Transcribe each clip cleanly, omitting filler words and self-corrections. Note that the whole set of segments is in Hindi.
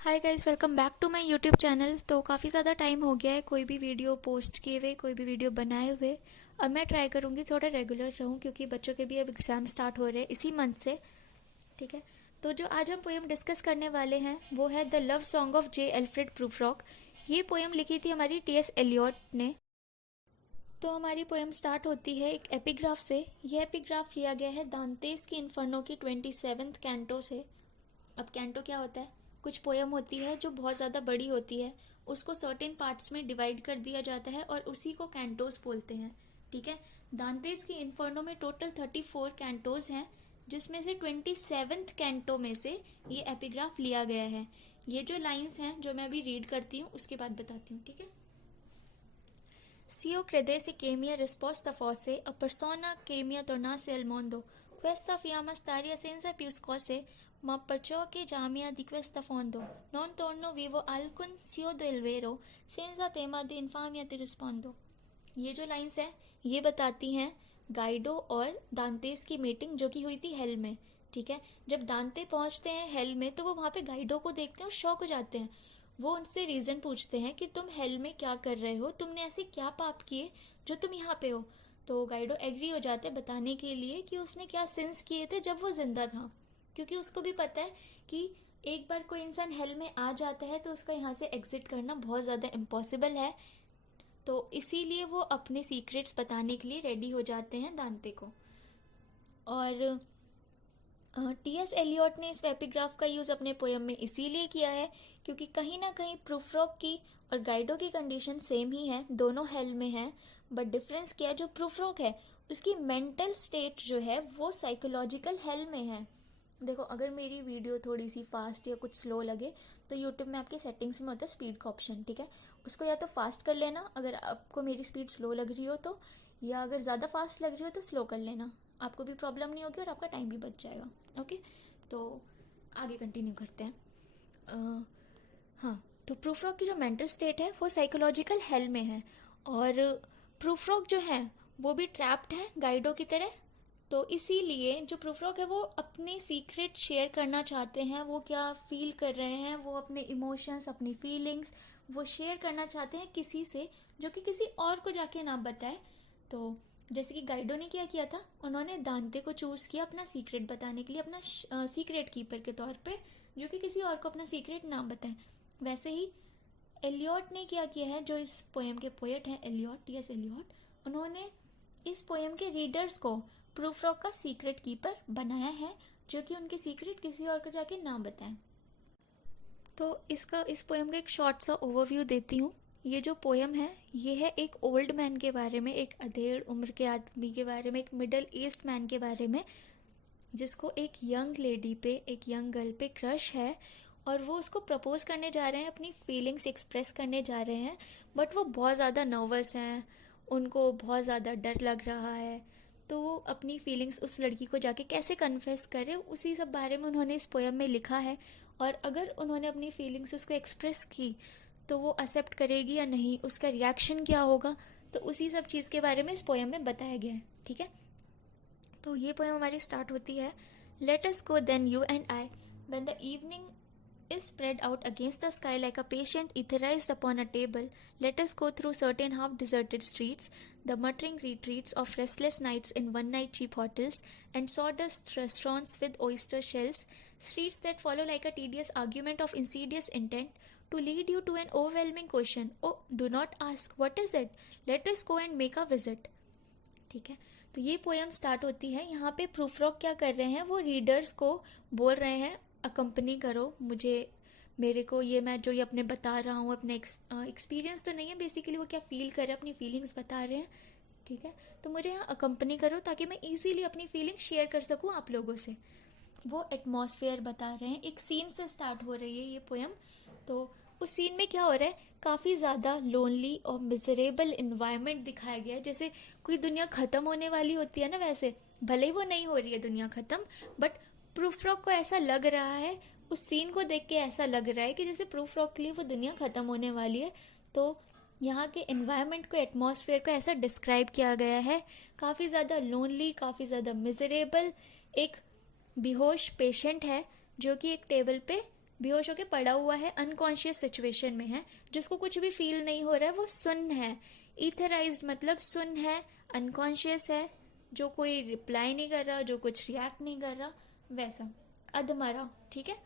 Hi guys, welcome back to my YouTube channel. तो काफ़ी ज़्यादा टाइम हो गया है कोई भी वीडियो पोस्ट किए हुए, कोई भी वीडियो बनाए हुए। अब मैं ट्राई करूँगी थोड़ा रेगुलर रहूँ, क्योंकि बच्चों के भी अब एग्ज़ाम स्टार्ट हो रहे हैं इसी मंथ से। ठीक है, तो जो आज हम पोएम डिस्कस करने वाले हैं वो है the love song of J Alfred Prufrock. ये पोएम लिखी थी हमारी टी.एस. एलियट ने। तो हमारी पोएम स्टार्ट होती है एक एपिग्राफ से। ये एपिग्राफ लिया गया है दांतेस की इन्फर्नो की 27th कैंटो से। अब कैंटो क्या होता है? कुछ पोयम होती है जो बहुत ज़्यादा बड़ी होती है, उसको सर्टेन पार्ट्स में डिवाइड कर दिया जाता है और उसी को कैंटोस बोलते हैं। ठीक है, दांतेस की इन्फर्नो में टोटल 34 कैंटोज हैं, जिसमें से 27th कैंटो में से ये एपिग्राफ लिया गया है। ये जो लाइंस हैं जो मैं अभी रीड करती हूँ उसके बाद बताती हूँ। ठीक है, Sio credesse che mia risposta fosse a persona che mia tornasse al mondo. Questa fiamma staria senza più scose, ma perciò che già mia di questa fondo. Non torno vivo alcun sio del vero, senza tema di infamia ti rispondo. ये जो लाइंस है ये बताती हैं गाइडो और दांतेस की मीटिंग जो कि हुई थी हेल में। ठीक है, जब दांते पहुंचते हैं हेल में तो वो वहाँ पे गाइडो को देखते हैं और शॉक हो जाते हैं। वो उनसे रीज़न पूछते हैं कि तुम हेल में क्या कर रहे हो, तुमने ऐसे क्या पाप किए जो तुम यहाँ पे हो। तो गाइडो एग्री हो जाते हैं बताने के लिए कि उसने क्या सिंस किए थे जब वो जिंदा था, क्योंकि उसको भी पता है कि एक बार कोई इंसान हेल में आ जाता है तो उसका यहाँ से एग्जिट करना बहुत ज़्यादा इम्पॉसिबल है। तो इसीलिए वो अपने सीक्रेट्स बताने के लिए रेडी हो जाते हैं दांते को। और टी.एस. एलियट ने इस एपिग्राफ का यूज़ अपने पोयम में इसीलिए किया है क्योंकि कहीं ना कहीं प्रूफ्रॉक की और गाइडो की कंडीशन सेम ही है, दोनों हेल में हैं। बट डिफरेंस क्या है, जो प्रूफ्रॉक है उसकी मेंटल स्टेट जो है वो साइकोलॉजिकल हेल में है। देखो, अगर मेरी वीडियो थोड़ी सी फास्ट या कुछ स्लो लगे तो यूट्यूब में आपके सेटिंग्स में होता है स्पीड का ऑप्शन। ठीक है, उसको या तो फास्ट कर लेना अगर आपको मेरी स्पीड स्लो लग रही हो तो, या अगर ज़्यादा फास्ट लग रही हो तो स्लो कर लेना। आपको भी प्रॉब्लम नहीं होगी और आपका टाइम भी बच जाएगा। ओके, तो आगे कंटिन्यू करते हैं। हाँ, तो प्रूफ्रॉक की जो मेंटल स्टेट है वो साइकोलॉजिकल हेल में है, और प्रूफ्रॉक जो है वो भी ट्रैप्ड है गाइडो की तरह। तो इसीलिए जो प्रूफ्रॉक है वो अपने सीक्रेट शेयर करना चाहते हैं, वो क्या फील कर रहे हैं, वो अपने इमोशंस, अपनी फीलिंग्स वो शेयर करना चाहते हैं किसी से, जो कि किसी और को जाके ना बताए। तो जैसे कि गाइडो ने क्या किया था, उन्होंने दांते को चूज़ किया अपना सीक्रेट बताने के लिए, अपना सीक्रेट कीपर के तौर पे, जो कि किसी और को अपना सीक्रेट ना बताए। वैसे ही एलियट ने क्या किया है, जो इस पोएम के पोएट हैं एलियट, टी.एस. एलियट, उन्होंने इस पोएम के रीडर्स को प्रूफ्रॉक का सीक्रेट कीपर बनाया है, जो कि उनके सीक्रेट किसी और को जाके ना बताएं। तो इस पोएम का एक शॉर्ट सा ओवरव्यू देती हूँ। ये जो पोएम है ये है एक ओल्ड मैन के बारे में, एक अधेड़ उम्र के आदमी के बारे में, एक मिडिल एज्ड मैन के बारे में, जिसको एक यंग लेडी पे, एक यंग गर्ल पे क्रश है, और वो उसको प्रपोज करने जा रहे हैं, अपनी फीलिंग्स एक्सप्रेस करने जा रहे हैं। बट वो बहुत ज़्यादा नर्वस हैं, उनको बहुत ज़्यादा डर लग रहा है। तो वो अपनी फीलिंग्स उस लड़की को जाके कैसे कन्फेस करे, उसी सब बारे में उन्होंने इस पोएम में लिखा है। और अगर उन्होंने अपनी फीलिंग्स उसको एक्सप्रेस की तो वो एक्सेप्ट करेगी या नहीं, उसका रिएक्शन क्या होगा, तो उसी सब चीज़ के बारे में इस पोएम में बताया गया है। ठीक है, तो ये पोएम हमारी स्टार्ट होती है। Let us go then you and I, when the evening is spread out against the sky like a patient etherized upon a table. Let us go through certain half-deserted streets, the muttering retreats of restless nights in one-night cheap hotels and sawdust restaurants with oyster shells, streets that follow like a tedious argument of insidious intent to lead you to an overwhelming question. Oh, do not ask, what is it? Let us go and make a visit. ठीक है, तो ये पोएम स्टार्ट होती है। यहाँ पे प्रूफ्रॉक क्या कर रहे हैं, वो रीडर्स को बोल रहे हैं अकम्पनी करो मुझे, मेरे को ये मैं जो ये अपने बता रहा हूँ, अपने एक्सपीरियंस तो नहीं है, बेसिकली वो क्या फील कर रहे हैं, अपनी फीलिंग्स बता रहे हैं। ठीक है, तो मुझे यहाँ अकम्पनी करो ताकि मैं इजीली अपनी फीलिंग शेयर कर सकूँ आप लोगों से। वो एटमॉस्फेयर बता रहे हैं, एक सीन से स्टार्ट हो रही है ये पोएम। तो उस सीन में क्या हो रहा है, काफ़ी ज़्यादा लोनली और मिजरेबल इन्वायरमेंट दिखाया गया है, जैसे कोई दुनिया ख़त्म होने वाली होती है ना, वैसे भले ही वो नहीं हो रही है दुनिया ख़त्म, बट प्रूफ्रॉक को ऐसा लग रहा है, उस सीन को देख के ऐसा लग रहा है कि जैसे प्रूफ्रॉक के लिए वो दुनिया ख़त्म होने वाली है। तो यहाँ के एनवायरनमेंट को, एटमॉस्फेयर को ऐसा डिस्क्राइब किया गया है, काफ़ी ज़्यादा लोनली, काफ़ी ज़्यादा मिजरेबल। एक बेहोश पेशेंट है जो कि एक टेबल पे बेहोश होके पड़ा हुआ है, अनकॉन्शियस सिचुएशन में है, जिसको कुछ भी फील नहीं हो रहा है, वो सुन्न है। ईथराइज्ड मतलब सुन्न है, अनकॉन्शियस है, जो कोई रिप्लाई नहीं कर रहा, जो कुछ रिएक्ट नहीं कर रहा, वैसा अधमरा। ठीक है।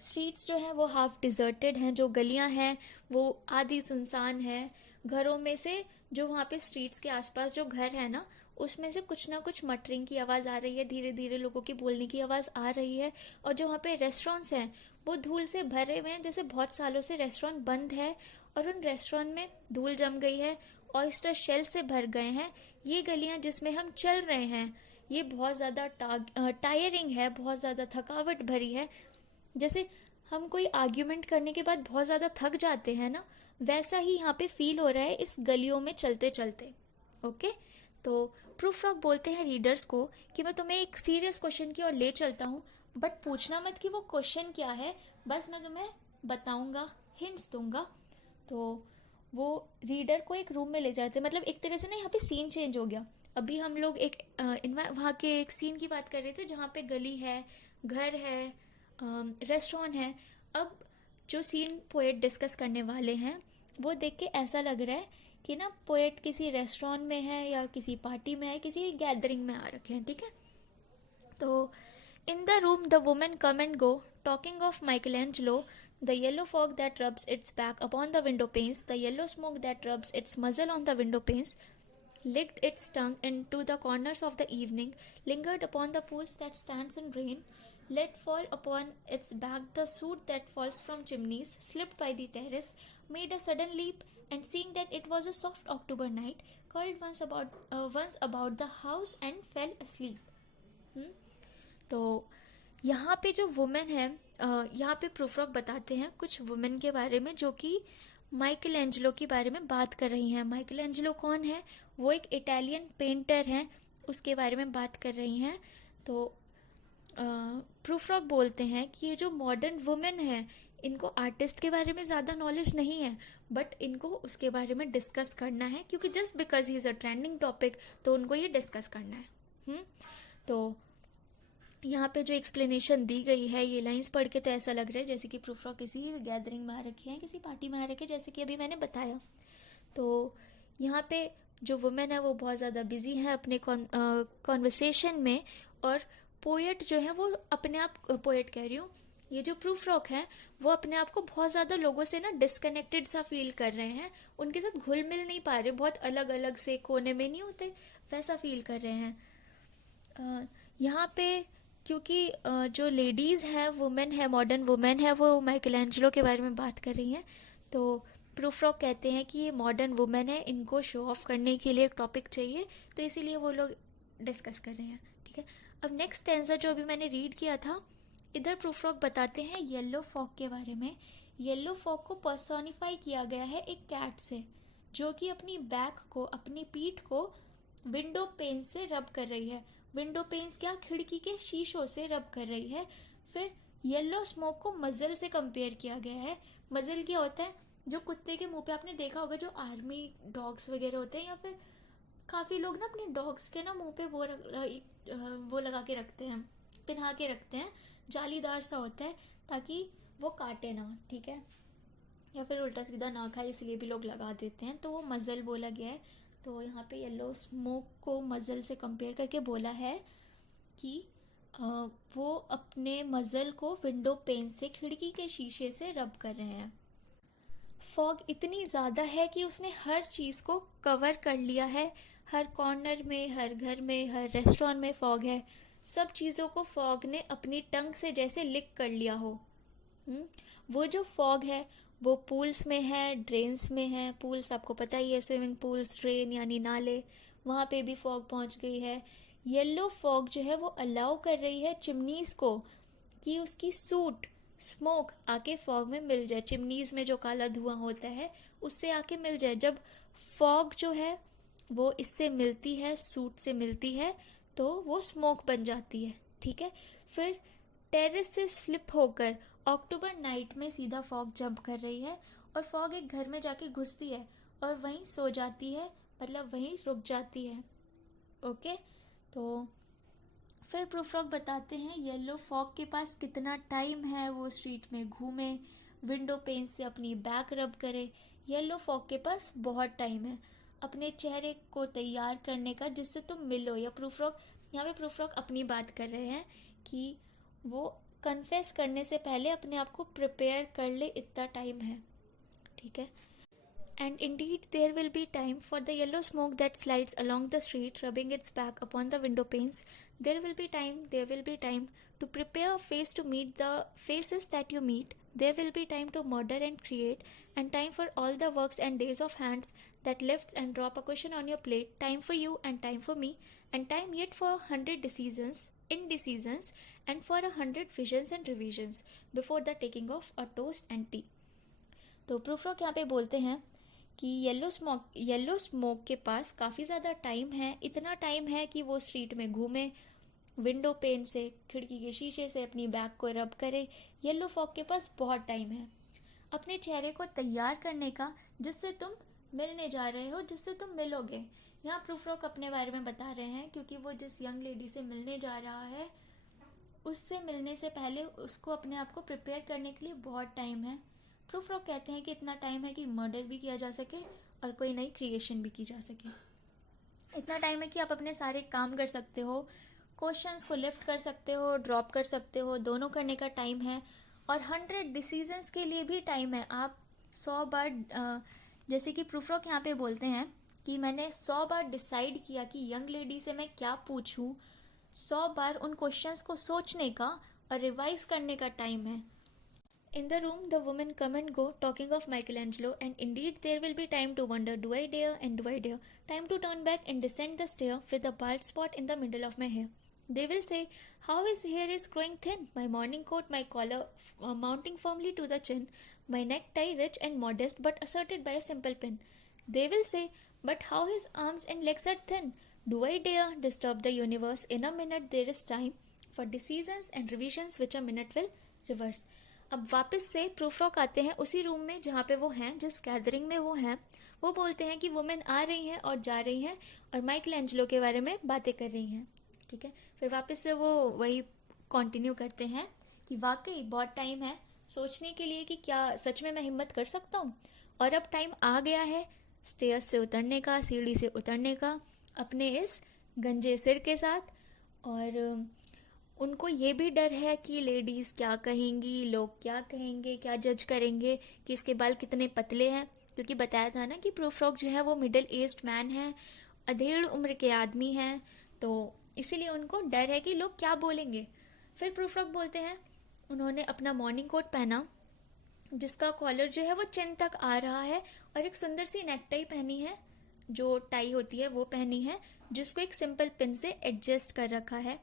स्ट्रीट्स जो हैं वो हाफ डिजर्टेड हैं, जो गलियां हैं वो आधी सुनसान है। घरों में से जो वहाँ पे स्ट्रीट्स के आसपास जो घर है ना, उसमें से कुछ ना कुछ मटरिंग की आवाज़ आ रही है, धीरे धीरे लोगों की बोलने की आवाज़ आ रही है। और जो वहाँ पे रेस्टोरेंट्स हैं वो धूल से भरे हुए हैं, जैसे बहुत सालों से रेस्टोरेंट बंद है और उन रेस्टोरेंट में धूल जम गई है, ऑयस्टर शेल से भर गए हैं। ये गलियाँ जिसमें हम चल रहे हैं ये बहुत ज़्यादा टायरिंग है, बहुत ज़्यादा थकावट भरी है। जैसे हम कोई आर्ग्यूमेंट करने के बाद बहुत ज़्यादा थक जाते हैं ना, वैसा ही यहाँ पे फील हो रहा है इस गलियों में चलते चलते। ओके। तो प्रूफ फ्रॉग बोलते हैं रीडर्स को कि मैं तुम्हें एक सीरियस क्वेश्चन की ओर ले चलता हूँ, बट पूछना मत कि वो क्वेश्चन क्या है, बस मैं तुम्हें बताऊंगा, हिंट्स दूंगा। तो वो रीडर को एक रूम में ले जाते हैं, मतलब एक तरह से ना यहाँ पे सीन चेंज हो गया। अभी हम लोग एक वहाँ के एक सीन की बात कर रहे थे जहाँ पे गली है, घर है, रेस्टोरेंट है। अब जो सीन पोएट डिस्कस करने वाले हैं वो देख के ऐसा लग रहा है कि ना पोएट किसी रेस्टोरेंट में है या किसी पार्टी में है, किसी गैदरिंग में आ रखे हैं। ठीक है। तो in the room the women come and go talking of Michelangelo, the yellow fog that rubs its back upon the window panes, the yellow smoke that rubs its muzzle on the window panes, licked its tongue into the corners of the evening, lingered upon the pools that stands in rain, let fall upon its back the soot that falls from chimneys, slipped by the terrace, made a sudden leap, and seeing that it was a soft October night, curled once about the house and fell asleep. तो यहाँ पे जो वुमेन है, यहाँ पे प्रूफ फ्रॉग बताते हैं कुछ वुमेन के बारे में जो कि माइकल एंजेलो के बारे में बात कर रही हैं। माइकल एंजेलो कौन है? वो एक इटालियन पेंटर हैं, उसके बारे में बात कर रही हैं। तो प्रूफ फ्रॉग बोलते हैं कि ये जो मॉडर्न वुमेन है इनको आर्टिस्ट के बारे में ज़्यादा नॉलेज नहीं है, बट इनको उसके बारे में डिस्कस करना है, क्योंकि just because he is a trending topic तो उनको ये डिस्कस करना है। तो यहाँ पे जो एक्सप्लेनेशन दी गई है, ये लाइंस पढ़ के तो ऐसा लग रहा है जैसे कि प्रूफ फ्रॉग किसी गैदरिंग में आ रखे हैं, किसी पार्टी में आ रखे हैं, जैसे कि अभी मैंने बताया। तो यहाँ पे जो वुमेन है वो बहुत ज़्यादा बिजी है अपने कॉन्वर्सेशन में, और पोएट जो है वो अपने आप, पोएट कह रही हूँ, ये जो प्रूफ फ्रॉग है वो अपने आप को बहुत ज़्यादा लोगों से ना डिस्कनेक्टेड सा फील कर रहे हैं, उनके साथ घुल मिल नहीं पा रहे, बहुत अलग अलग से कोने में नहीं होते वैसा फील कर रहे हैं। यहाँ पे क्योंकि जो लेडीज़ है, वुमेन है, मॉडर्न वुमेन है, वो माइकल एंजेलो के बारे में बात कर रही हैं। तो प्रूफ फ्रॉग कहते हैं कि ये मॉडर्न वुमेन है, इनको शो ऑफ करने के लिए एक टॉपिक चाहिए, तो इसीलिए वो लोग डिस्कस कर रहे हैं। ठीक है। अब नेक्स्ट स्टेंजा जो अभी मैंने रीड किया था, इधर प्रूफ फ्रॉग बताते हैं येलो फॉग के बारे में। येलो फॉग को पर्सोनिफाई किया गया है एक कैट से, जो कि अपनी बैक को, अपनी पीठ को विंडो पेन से रब कर रही है। विंडो पेन्स क्या, खिड़की के शीशों से रब कर रही है। फिर येलो स्मोक को मजल से कंपेयर किया गया है। मजल क्या होता है? जो कुत्ते के मुंह पे आपने देखा होगा, जो आर्मी डॉग्स वगैरह होते हैं, या फिर काफ़ी लोग ना अपने डॉग्स के ना मुंह पे वो लगा के रखते हैं, पिन्हा के रखते हैं, जालीदार सा होता है ताकि वो काटे ना। ठीक है। या फिर उल्टा सीधा ना खाए, इसलिए भी लोग लगा देते हैं, तो वो मजल बोला गया है। तो यहाँ पे येलो स्मोक को मजल से कंपेयर करके बोला है कि वो अपने मजल को विंडो पेन से, खिड़की के शीशे से रब कर रहे हैं। फॉग इतनी ज़्यादा है कि उसने हर चीज़ को कवर कर लिया है, हर कॉर्नर में, हर घर में, हर रेस्टोरेंट में फॉग है। सब चीज़ों को फॉग ने अपनी टंग से जैसे लिक कर लिया हो। वो जो फॉग है वो पूल्स में है, ड्रेन्स में है। पूल्स आपको पता ही है, स्विमिंग पूल्स, ड्रेन यानी नाले, वहाँ पे भी फॉग पहुँच गई है। येलो फॉग जो है वो अलाउ कर रही है चिमनीज़ को कि उसकी सूट, स्मोक आके फॉग में मिल जाए। चिमनीज़ में जो काला धुआं होता है उससे आके मिल जाए। जब फॉग जो है वो इससे मिलती है, सूट से मिलती है, तो वो स्मोक बन जाती है। ठीक है। फिर टेरेस से स्लिप होकर अक्टूबर नाइट में सीधा फॉग जंप कर रही है, और फॉग एक घर में जाके घुसती है और वहीं सो जाती है, मतलब वहीं रुक जाती है। ओके। तो फिर प्रूफ्रॉग बताते हैं येलो फॉग के पास कितना टाइम है वो स्ट्रीट में घूमे, विंडो पेन से अपनी बैक रब करे। येलो फॉग के पास बहुत टाइम है अपने चेहरे को तैयार करने का जिससे तुम मिलो। या प्रूफ्रॉग, यहाँ पे प्रूफ्रॉग अपनी बात कर रहे हैं कि वो कन्फेस करने से पहले अपने आप को प्रिपेयर कर ले, इतना टाइम है, ठीक है। And indeed, there will be time for the yellow smoke that slides along the street, rubbing its back upon the window panes. There will be time to prepare a face to meet the faces that you meet. There will be time to model and create, and time for all the works and days of hands that lifts and drop a question on your plate. Time for you and time for me, and time yet for 100 decisions, indecisions, and for 100 visions and revisions before the taking of a toast and tea. तो प्रूफ्रॉग यहाँ पे बोलते हैं कि येलो स्मोक के पास काफ़ी ज़्यादा टाइम है, इतना टाइम है कि वो स्ट्रीट में घूमे, विंडो पेन से, खिड़की के शीशे से अपनी बैक को रब करे। येलो फॉग के पास बहुत टाइम है अपने चेहरे को तैयार करने का जिससे तुम मिलने जा रहे हो, जिससे तुम मिलोगे। यहाँ प्रूफ्रॉग अपने बारे में बता रहे हैं क्योंकि वो जिस यंग लेडी से मिलने जा रहा है उससे मिलने से पहले उसको अपने आप को प्रिपेयर करने के लिए बहुत टाइम है। प्रूफ्रॉग कहते हैं कि इतना टाइम है कि मर्डर भी किया जा सके और कोई नई क्रिएशन भी की जा सके। इतना टाइम है कि आप अपने सारे काम कर सकते हो, क्वेश्चंस को लिफ्ट कर सकते हो, ड्रॉप कर सकते हो, दोनों करने का टाइम है। और 100 डिसीजंस के लिए भी टाइम है। आप 100 बार, जैसे कि प्रूफ्रॉग यहाँ पे बोलते हैं कि मैंने 100 बार डिसाइड किया कि यंग लेडी से मैं क्या पूछूं, 100 बार उन क्वेश्चंस को सोचने का और रिवाइज करने का टाइम है। In the room, the women come and go, talking of Michelangelo, and indeed there will be time to wonder, do I dare and do I dare? Time to turn back and descend the stair with a bald spot in the middle of my hair. They will say, how his hair is growing thin, my morning coat, my collar mounting firmly to the chin, my necktie rich and modest but asserted by a simple pin. They will say, but how his arms and legs are thin, do I dare disturb the universe? In a minute there is time for decisions and revisions which a minute will reverse. अब वापस से प्रूफ्रॉग आते हैं उसी रूम में जहाँ पे वो हैं, जिस गैदरिंग में वो हैं। वो बोलते हैं कि वुमेन आ रही हैं और जा रही हैं और माइकलैंजेलो के बारे में बातें कर रही हैं, ठीक है। फिर वापस से वो वही कंटिन्यू करते हैं कि वाकई बहुत टाइम है सोचने के लिए कि क्या सच में मैं हिम्मत कर सकता हूँ। और अब टाइम आ गया है स्टेयर्स से उतरने का, सीढ़ी से उतरने का अपने इस गंजे सिर के साथ। और उनको ये भी डर है कि लेडीज़ क्या कहेंगी, लोग क्या कहेंगे, क्या जज करेंगे कि इसके बाल कितने पतले हैं, क्योंकि बताया था ना कि प्रूफ्रॉग जो है वो मिडिल एज्ड मैन है, अधेड़ उम्र के आदमी हैं, तो इसीलिए उनको डर है कि लोग क्या बोलेंगे। फिर प्रूफ्रॉग बोलते हैं उन्होंने अपना मॉर्निंग कोट पहना जिसका कॉलर जो है वो चिन तक आ रहा है और एक सुंदर सी नेकटाई पहनी है, जो टाई होती है वो पहनी है, जिसको एक सिंपल पिन से एडजस्ट कर रखा है।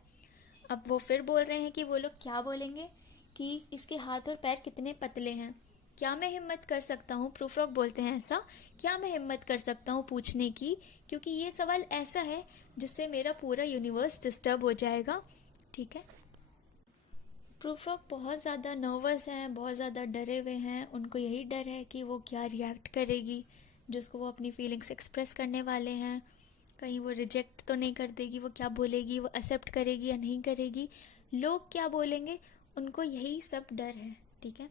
अब वो फिर बोल रहे हैं कि वो लोग क्या बोलेंगे कि इसके हाथ और पैर कितने पतले हैं, क्या मैं हिम्मत कर सकता हूँ। प्रूफ्रॉग बोलते हैं ऐसा, क्या मैं हिम्मत कर सकता हूँ पूछने की, क्योंकि ये सवाल ऐसा है जिससे मेरा पूरा यूनिवर्स डिस्टर्ब हो जाएगा, ठीक है। प्रूफ्रॉग बहुत ज़्यादा नर्वस हैं, बहुत ज़्यादा डरे हुए हैं। उनको यही डर है कि वो क्या रिएक्ट करेगी जिसको वो अपनी फीलिंग्स एक्सप्रेस करने वाले हैं। कहीं वो रिजेक्ट तो नहीं कर देगी, वो क्या बोलेगी, वो एक्सेप्ट करेगी या नहीं करेगी, लोग क्या बोलेंगे, उनको यही सब डर है, ठीक है।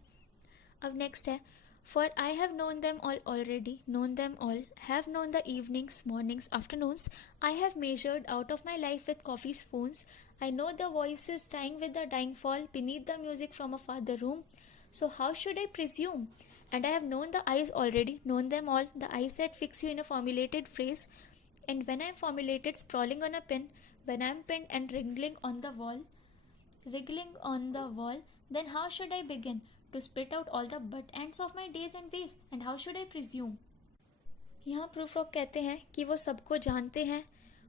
अब नेक्स्ट है, For I have known them all already, known them all, have known the evenings, mornings, afternoons. I have measured out of my life with coffee spoons. I know the voices dying with the dying fall beneath the music from a farther room. So how should I presume? And I have known the eyes already, known them all, the eyes that fix you in a formulated phrase. And when I am formulated, sprawling on a pin, when I am pinned and wriggling on the wall, then how should I begin to spit out all the butt ends of my days and ways? And how should I presume? यहाँ प्रूफ्रॉग कहते हैं कि वो सबको जानते हैं,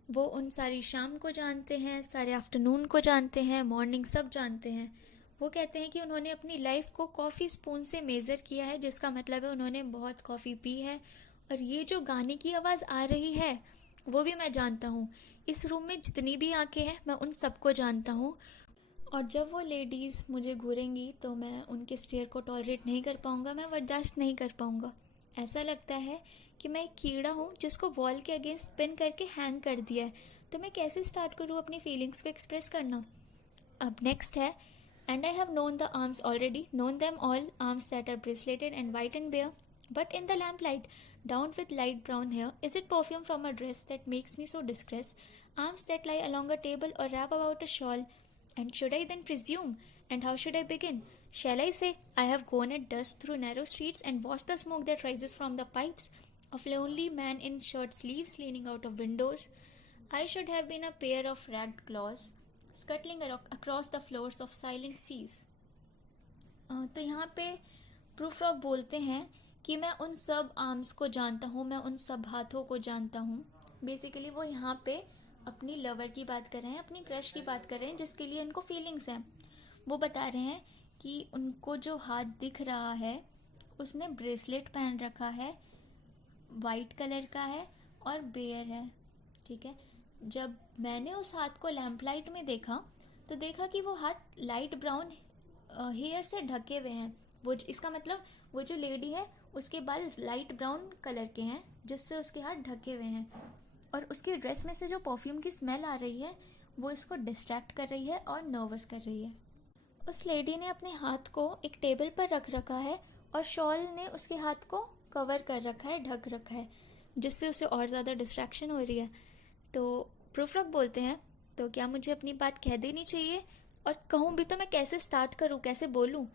वो उन सारी शाम को जानते हैं, सारे आफ्टरनून को जानते हैं, मॉर्निंग सब जानते हैं। वो कहते हैं कि उन्होंने अपनी लाइफ को कॉफ़ी स्पून से मेज़र किया है, जिसका मतलब है उन्होंने बहुत कॉफ़ी पी है। और ये जो गाने की आवाज़ आ रही है वो भी मैं जानता हूँ। इस रूम में जितनी भी आंखें हैं मैं उन सबको जानता हूँ। और जब वो लेडीज़ मुझे घूरेंगी तो मैं उनके स्टेयर को टॉलरेट नहीं कर पाऊँगा, मैं बर्दाश्त नहीं कर पाऊँगा। ऐसा लगता है कि मैं एक कीड़ा हूँ जिसको वॉल के अगेंस्ट पिन करके हैंग कर दिया है, तो मैं कैसे स्टार्ट करूँ अपनी फीलिंग्स को एक्सप्रेस करना। अब नेक्स्ट है, and I have known the arms already, known them all, arms that are braceleted and white and bare, but in the lamplight, down with light brown hair, is it perfume from a dress that makes me so distressed? Arms that lie along a table or wrap about a shawl? And should I then presume? And how should I begin? Shall I say, I have gone at dusk through narrow streets and watched the smoke that rises from the pipes of lonely men in shirt sleeves leaning out of windows? I should have been a pair of ragged claws, scuttling across the floors of silent seas. तो यहाँ पे प्रूफ्रॉक बोलते हैं कि मैं उन सब आर्म्स को जानता हूँ, मैं उन सब हाथों को जानता हूँ। बेसिकली वो यहाँ पे अपनी लवर की बात कर रहे हैं, अपनी क्रश की बात कर रहे हैं जिसके लिए उनको फीलिंग्स हैं। वो बता रहे हैं कि उनको जो हाथ दिख रहा है उसने ब्रेसलेट पहन रखा है, वाइट कलर का है और बेयर है, ठीक है। जब मैंने उस हाथ को लैम्प लाइट में देखा तो देखा कि वो हाथ लाइट ब्राउन हेयर से ढके हुए हैं। वो इसका मतलब वो जो लेडी है उसके बाल लाइट ब्राउन कलर के हैं जिससे उसके हाथ ढके हुए हैं, और उसकी ड्रेस में से जो परफ्यूम की स्मेल आ रही है वो इसको डिस्ट्रैक्ट कर रही है और नर्वस कर रही है। उस लेडी ने अपने हाथ को एक टेबल पर रख रखा है और शॉल ने उसके हाथ को कवर कर रखा है, ढक रखा है, जिससे उसे और ज़्यादा डिस्ट्रैक्शन हो रही है। तो प्रूफ्रॉक बोलते हैं, तो क्या मुझे अपनी बात कह देनी चाहिए, और कहूँ भी तो मैं कैसे स्टार्ट करूँ, कैसे बोलूँ?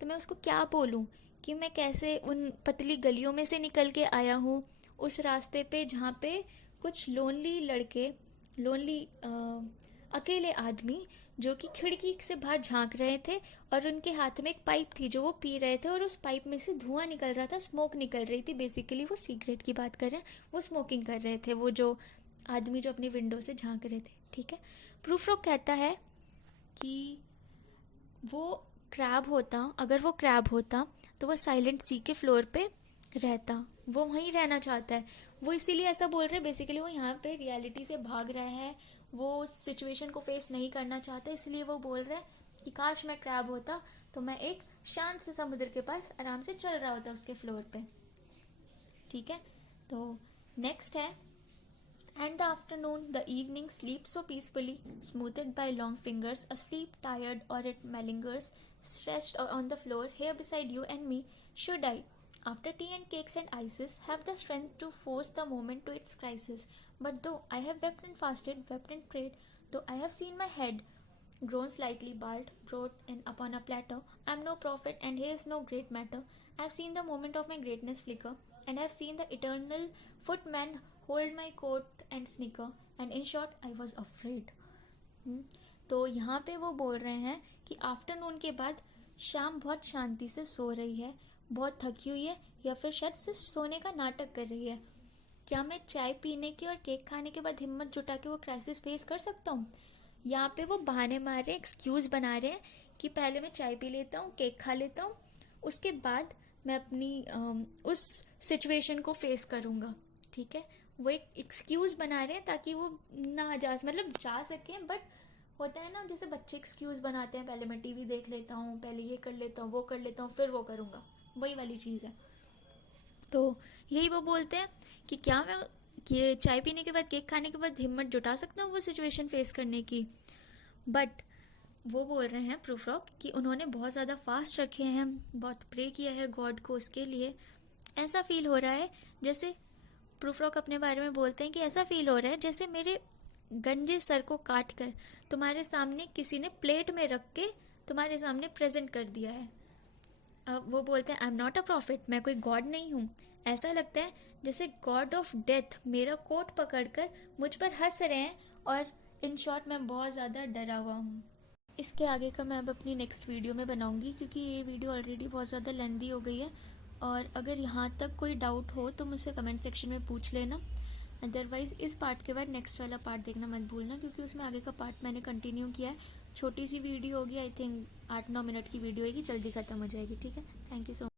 तो मैं उसको क्या बोलूँ कि मैं कैसे उन पतली गलियों में से निकल के आया हूँ उस रास्ते पे जहाँ पे कुछ लोनली लड़के, लोनली अकेले आदमी जो कि खिड़की से बाहर झांक रहे थे और उनके हाथ में एक पाइप थी जो वो पी रहे थे और उस पाइप में से धुआं निकल रहा था, स्मोक निकल रही थी। बेसिकली वो सिगरेट की बात कर रहे हैं, वो स्मोकिंग कर रहे थे, वो जो आदमी जो अपनी विंडो से झांक रहे थे, ठीक है। प्रूफ्रॉक कहता है कि वो क्रैब होता, अगर वो क्रैब होता तो वो साइलेंट सी के फ्लोर पे रहता, वो वहीं रहना चाहता है। वो इसीलिए ऐसा बोल रहे हैं, बेसिकली वो यहाँ पे रियलिटी से भाग रहा है, वो उस सिचुएशन को फेस नहीं करना चाहता, इसलिए वो बोल रहा है कि काश मैं क्रैब होता तो मैं एक शांत से समुद्र के पास आराम से चल रहा होता उसके फ्लोर पे, ठीक है। तो नेक्स्ट है, and the afternoon, the evening sleeps so peacefully, smoothed by long fingers, asleep, tired, or it malingers, stretched on the floor, here beside you and me. Should I, after tea and cakes and ices, have the strength to force the moment to its crisis? But though I have wept and fasted, wept and prayed, though I have seen my head grown slightly bald, brought in upon a platter, I am no prophet, and here is no great matter. I have seen the moment of my greatness flicker, and I have seen the eternal footman hold my coat and snicker, and in short I was afraid. तो यहाँ पे वो बोल रहे हैं कि आफ्टरनून के बाद शाम बहुत शांति से सो रही है, बहुत थकी हुई है, या फिर शायद से सोने का नाटक कर रही है। क्या मैं चाय पीने की और केक खाने के बाद हिम्मत जुटा के वो क्राइसिस फेस कर सकता हूँ? यहाँ पे वो बहाने मार रहे हैं, एक्सक्यूज़ बना रहे हैं कि पहले मैं चाय पी लेता हूँ, केक खा लेता हूँ, उसके बाद मैं अपनी उस सिचुएशन को फेस करूँगा, ठीक है। वो एक एक्सक्यूज़ बना रहे हैं ताकि वो ना जा, मतलब जा सकें, बट होता है ना जैसे बच्चे एक्सक्यूज़ बनाते हैं, पहले मैं टीवी देख लेता हूँ, पहले ये कर लेता हूँ, वो कर लेता हूँ, फिर वो करूँगा, वही वाली चीज़ है। तो यही वो बोलते हैं कि क्या मैं ये चाय पीने के बाद, केक खाने के बाद हिम्मत जुटा सकता हूँ वो सिचुएशन फेस करने की? बट वो बोल रहे हैं प्रूफ्रॉक कि उन्होंने बहुत ज़्यादा फास्ट रखे हैं, बहुत प्रे किया है गॉड को उसके लिए। ऐसा फील हो रहा है जैसे, प्रूफ्रॉक अपने बारे में बोलते हैं कि ऐसा फील हो रहा है जैसे मेरे गंजे सर को काट कर तुम्हारे सामने किसी ने प्लेट में रख के तुम्हारे सामने प्रेजेंट कर दिया है। अब वो बोलते हैं I am not a profit, मैं कोई गॉड नहीं हूँ। ऐसा लगता है जैसे गॉड ऑफ डेथ मेरा कोट पकड़कर मुझ पर हंस रहे हैं, और इन शॉर्ट मैं बहुत ज़्यादा डरा हुआ हूँ। इसके आगे का मैं अब अपनी नेक्स्ट वीडियो में बनाऊँगी, क्योंकि ये वीडियो ऑलरेडी बहुत ज़्यादा लेंदी हो गई है। और अगर यहाँ तक कोई डाउट हो तो मुझसे कमेंट सेक्शन में पूछ लेना। अदरवाइज़ इस पार्ट के बाद नेक्स्ट वाला पार्ट देखना मत भूलना, क्योंकि उसमें आगे का पार्ट मैंने कंटिन्यू किया है। छोटी सी वीडियो होगी, आई थिंक 8-9 मिनट की वीडियो होगी, जल्दी ख़त्म हो जाएगी, ठीक है। Thank you so much.